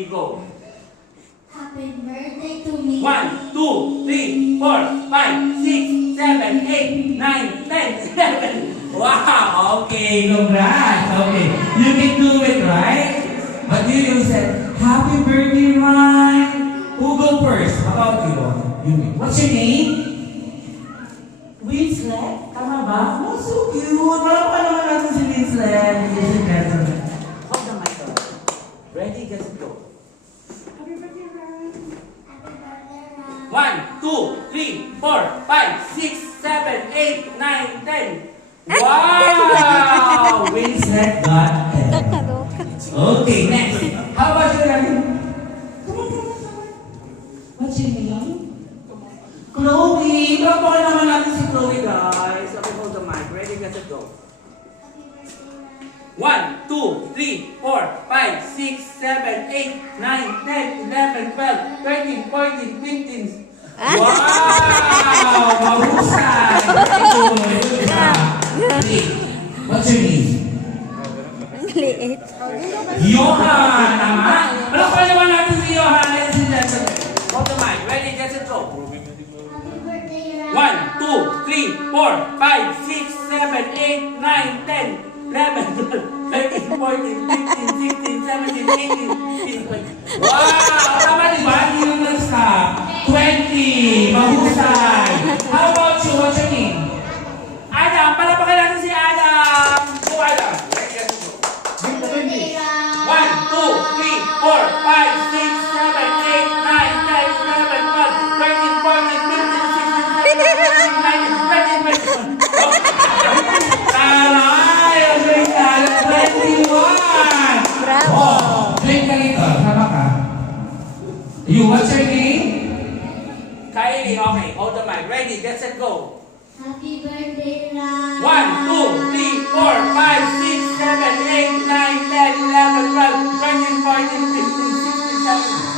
3, go. Happy birthday to me. 1, 2, 3, 4, 5, 6, 7, 8, 9, 10, 11. Wow, okay, congrats. Okay, you can do it, right? But you said, happy birthday, Ryan. Who go first? How about you? You. What's your name? Winslet? Tama ba? Oh, so cute. Wala pa naman natin si Winslet. Hold the mic. Ready, get it, go. Happy birthday, Ron. Happy birthday, Ron. 1, 2, 3, 4, 5, 6, 7, 8, 9, 10. Wow! Winslet got 10. Okay, next. How about you, Ryan? Come on. What's your name? Chloe! Kapag naman natin si Chloe, guys. Okay, hold the mic. Ready, get it, go. Happy birthday, Ron. 1, 2, 3, 4, 5, 6, 7, 8, 9, 10, 11, 12, 13, 14, 15. Wow! Mahusay! What's your name? Liit. Johan! Tama? Malakpan naman natin si Johan. Ladies and gentlemen. Hold the mic. Ready, get it, go. Happy birthday, Ron. 1, 2, 3, 4, 5, 6, 7, 8, 9, 10, 11, 12, 13, 14, 15, 16, 17, 18, 19, 20. Wow! Tama diba? Hindi yung nag-stop. 20! Mahusay! How about you? What's your name? Adam! Palapakan natin si Adam! Go, Adam! Ready, get it, go. Happy birthday, Ron. 1, 2, 3, 4, 5, 6, 7, 8, 9, 10, 11, 12, 13, 14, 15, 16, 17, 18, 19, 20, 21. Taray! Ang grade na 21! Bravo. Oh, drink ka rito. Sama ka. You, what's your name? Kylie. Okay, hold the mic. Ready, get set, go. Happy birthday, Ron. 1, 2, 3, 4, 5, 6, 7, 8, 9, 10, 11, 12, 13, 14, 15, 16, 17.